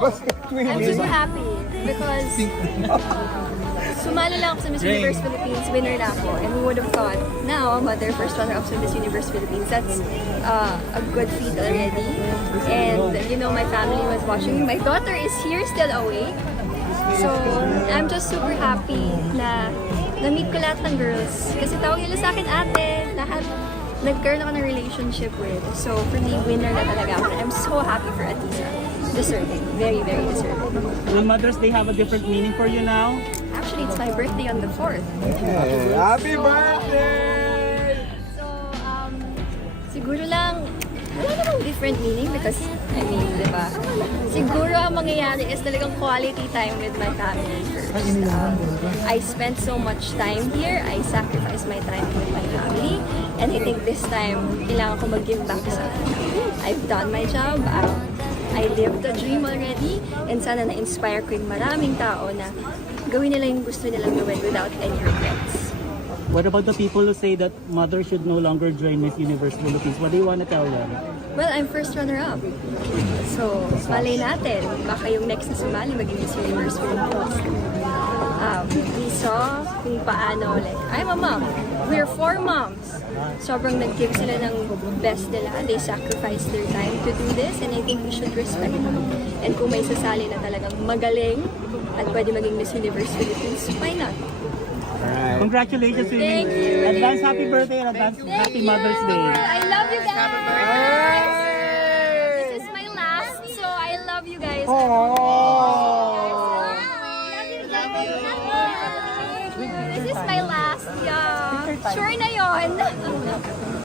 I'm super happy because sumali lang ako sa Miss Universe Philippines, winner na ako. And who would have thought, now, mother, first runner-up sa Miss Universe Philippines, that's a good feat already. And, you know, my family was watching. My daughter is here, still awake. So, I'm just super happy na na-meet ko lahat ng girls. Kasi tawag nila sa akin ate, lahat nagkaroon ako ng relationship with. So, for me, winner na talaga ako. I'm so happy for Atisa. Deserving. Very, very deserving. Will Mother's Day have a different meaning for you now? Actually, it's my birthday on the 4th. Hey, happy birthday! So, siguro lang, wala namang different meaning because, I mean, di ba? Siguro ang mangyayari is talagang quality time with my family first. I spent so much time here. I sacrificed my time with my family. And I think this time, kailangan ko mag-give back sa I've done my job. I lived the dream already. And sana na-inspire ko yung maraming tao na gawin nila yung gusto nilang gawin without any regrets. What about the people who say that Mother should no longer join Miss Universe Philippines? What do you want to tell them? Well, I'm first runner-up. So, malay natin. Baka yung next na sumali maging Miss Universe Philippines. We saw kung paano, like, I'm a mom. We're 4 moms. Sobrang nag-give sila ng best nila. They sacrificed their time to do this and I think we should respect them. And kung may sasali na talagang magaling at pwede maging Miss Universe Philippines, why not? Congratulations, Winnie. Thank you. Advance happy birthday and advance happy Mother's Day. I love you guys. This is my last, so I love you guys. Aww.